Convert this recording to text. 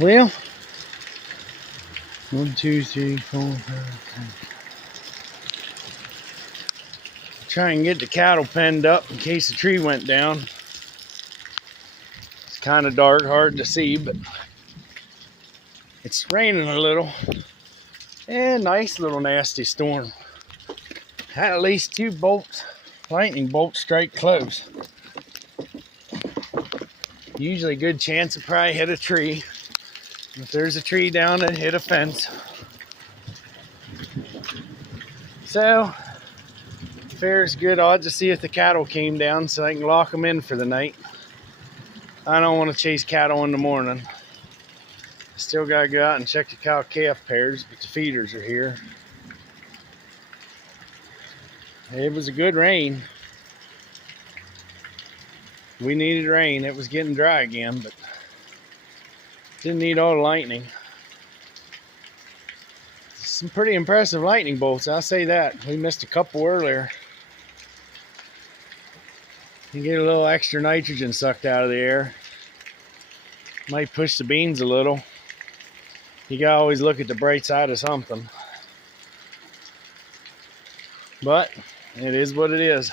Well, 1, 2, 3, 4, 5, 6. Try and get the cattle penned up in case the tree went down. It's kind of dark, hard to see, but it's raining a little. And nice little nasty storm. Had at least 2 bolts, lightning bolts strike close. Usually a good chance to probably hit a tree. If there's a tree down, it hit a fence. So, fair's good odds to see if the cattle came down so I can lock them in for the night. I don't want to chase cattle in the morning. Still got to go out and check the cow-calf pairs, but the feeders are here. It was a good rain. We needed rain. It was getting dry again, but didn't need all the lightning. Some pretty impressive lightning bolts, I'll say that. We missed a couple earlier. You get a little extra nitrogen sucked out of the air. Might push the beans a little. You gotta always look at the bright side of something. But it is what it is.